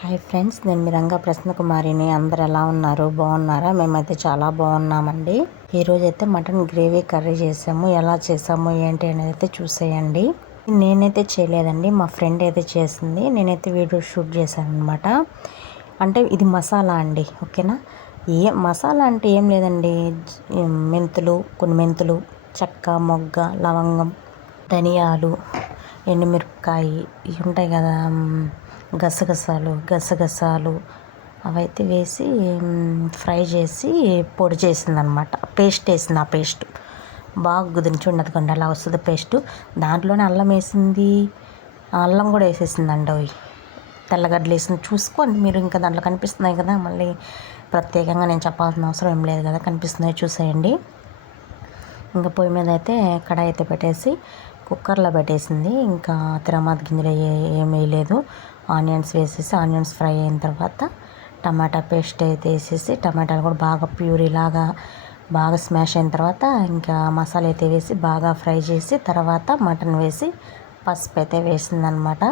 Hi friends, నేను మీ రంగా ప్రసన్న కుమారిని. అందరు ఎలా ఉన్నారు? బాగున్నారా? మేమైతే చాలా బాగున్నామండి. ఈరోజు అయితే మటన్ గ్రేవీ కర్రీ చేసాము. ఎలా చేసాము ఏంటి అనేది అయితే చూసేయండి. నేనైతే చేయలేదండి, మా ఫ్రెండ్ అయితే చేసింది. నేనైతే వీడియో షూట్ చేశాను అనమాట. అంటే ఇది మసాలా అండి, ఓకేనా? మసాలా అంటే ఏం లేదండి, కొన్ని మెంతులు, చెక్క, మొగ్గ, లవంగం, ధనియాలు, ఎండుమిరపకాయ, ఇవి ఉంటాయి కదా, గసగసాలు అవైతే వేసి ఫ్రై చేసి పొడి చేసిందనమాట. పేస్ట్ వేసింది. ఆ పేస్ట్ బాగా కుదిరి చూడకుండా అలా వస్తుంది పేస్ట్. దాంట్లోనే అల్లం వేసింది, అల్లం కూడా వేసేసిందండి. అవి తెల్లగడ్డలు వేసింది. చూసుకోండి మీరు, ఇంకా దాంట్లో కనిపిస్తున్నాయి కదా, మళ్ళీ ప్రత్యేకంగా నేను చెప్పాల్సిన అవసరం ఏం లేదు కదా, కనిపిస్తున్నాయి చూసేయండి. ఇంకా పొయ్యి మీద అయితే కడాయి అయితే పెట్టేసి కుక్కర్లో పెట్టేసింది. ఇంకా తిరమాత గింజలు ఏం వేయలేదు. ఆనియన్స్ వేసేసి ఆనియన్స్ ఫ్రై అయిన తర్వాత టమాటా పేస్ట్ అయితే వేసేసి, టమాటాలు కూడా బాగా ప్యూరీ లాగా బాగా స్మాష్ అయిన తర్వాత ఇంకా మసాలా అయితే వేసి బాగా ఫ్రై చేసి తర్వాత మటన్ వేసి పసుపు అయితే వేసిందనమాట.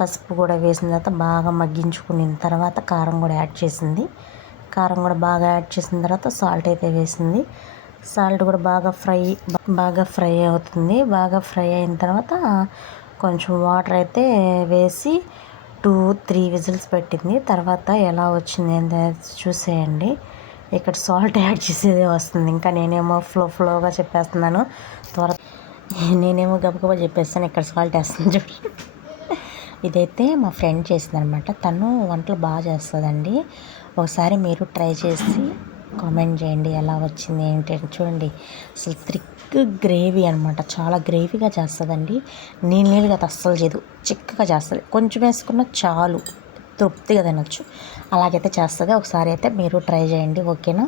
పసుపు కూడా వేసిన తర్వాత బాగా మగ్గించుకున్న తర్వాత కారం కూడా యాడ్ చేసింది. కారం కూడా బాగా యాడ్ చేసిన తర్వాత సాల్ట్ అయితే వేసింది. సాల్ట్ కూడా బాగా ఫ్రై అవుతుంది. బాగా ఫ్రై అయిన తర్వాత కొంచెం వాటర్ అయితే వేసి 2-3 విజిల్స్ పెట్టింది. తర్వాత ఎలా వచ్చింది అనేది చూసేయండి. ఇక్కడ సాల్ట్ యాడ్ చేసేదే వస్తుంది. ఇంకా నేనేమో ఫ్లోగా చెప్పేస్తున్నాను, నేనేమో గబగబా చెప్పేస్తాను, ఇక్కడ సాల్ట్ వేస్తాను చూడండి. ఇదైతే మా ఫ్రెండ్ చేసిందనమాట. తను వంటలు బాగా చేస్తుందండి. ఒకసారి మీరు ట్రై చేసి కామెంట్ చేయండి ఎలా వచ్చింది ఏంటి అని. చూడండి, అసలు థిక్ గ్రేవీ అనమాట. చాలా గ్రేవీగా చేస్తుందండి. నీళ్ళుగా అస్సలు చేయదు, చిక్కగా చేస్తుంది. కొంచెం వేసుకున్న చాలు, తృప్తిగా తినొచ్చు. అలాగైతే చేస్తుంది. ఒకసారి అయితే మీరు ట్రై చేయండి, ఓకేనా?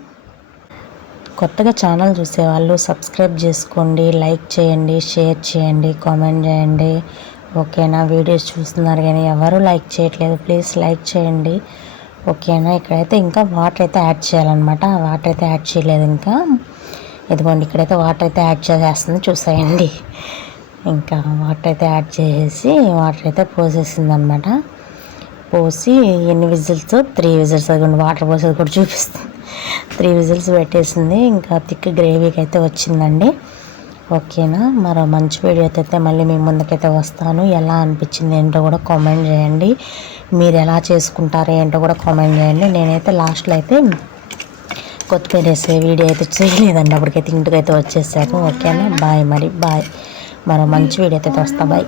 కొత్తగా ఛానల్ చూసేవాళ్ళు సబ్స్క్రైబ్ చేసుకోండి, లైక్ చేయండి, షేర్ చేయండి, కామెంట్ చేయండి, ఓకేనా? వీడియోస్ చూస్తున్నారు కానీ ఎవరు లైక్ చేయట్లేదు, ప్లీజ్ లైక్ చేయండి, ఓకేనా? ఇక్కడైతే ఇంకా వాటర్ అయితే యాడ్ చేయాలన్నమాట. ఆ వాటర్ అయితే యాడ్ చేయలేదు ఇంకా. ఇదిగోండి, ఇక్కడైతే వాటర్ అయితే యాడ్ చేసేస్తుంది చూసేయండి. ఇంకా వాటర్ అయితే యాడ్ చేసేసి వాటర్ అయితే పోసేసింది అనమాట. పోసి ఎన్ని విజిల్స్? 3 విజిల్స్. అదిగోండి వాటర్ పోసేది కూడా చూపిస్తుంది. 3 విజిల్స్ పెట్టేసింది. ఇంకా థిక్ గ్రేవీకి అయితే వచ్చిందండి, ఓకేనా? మరో మంచి వీడియోతో అయితే మళ్ళీ మీ ముందుకైతే వస్తాను. ఎలా అనిపించింది ఏంటో కూడా కామెంట్ చేయండి. మీరు ఎలా చేసుకుంటారో ఏంటో కూడా కామెంట్ చేయండి. నేనైతే లాస్ట్లో అయితే కొత్తిమీర వేసే వీడియో అయితే చేయలేదండి, అప్పటికైతే ఇంటికైతే వచ్చేసాను, ఓకేనా? బాయ్. బాయ్. మరో మంచి వీడియోతో వస్తా. బాయ్.